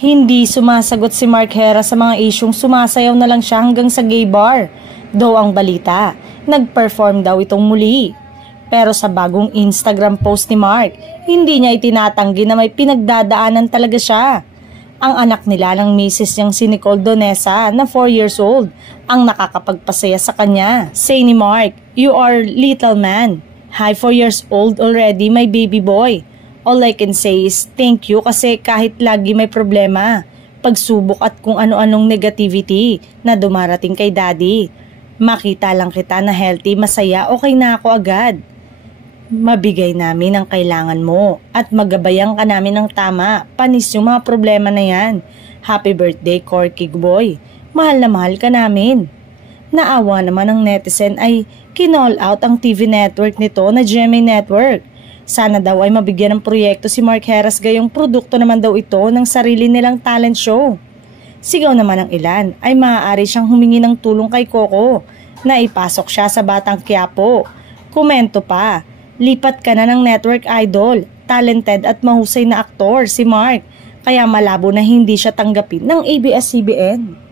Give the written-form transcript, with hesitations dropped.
Hindi sumasagot si Mark Hera sa mga isyung sumasayaw na lang siya hanggang sa gay bar. Daw ang balita, nag-perform daw itong muli. Pero sa bagong Instagram post ni Mark, hindi niya itinatanggi na may pinagdadaanan talaga siya. Ang anak nila ng misis niyang si Nicole Donesa na 4 years old ang nakakapagpasaya sa kanya. Say ni Mark, "You are little man. Hi, 4 years old already, my baby boy. All I can say is thank you kasi kahit lagi may problema, pagsubok at kung ano-anong negativity na dumarating kay daddy, makita lang kita na healthy, masaya, okay na ako agad. Mabigay namin ang kailangan mo at magabayan ka namin ng tama, panis yung mga problema na yan. Happy birthday, Corky boy. Mahal na mahal ka namin." Naawa naman ng netizen ay kinall out ang TV network nito na GMA Network. Sana daw ay mabigyan ng proyekto si Mark Heras gayong produkto naman daw ito ng sarili nilang talent show. Sigaw naman ng ilan ay maaari siyang humingi ng tulong kay Coco na ipasok siya sa Batang Quiapo. Komento pa, lipat ka na ng network idol, talented at mahusay na aktor si Mark, kaya malabo na hindi siya tanggapin ng ABS-CBN.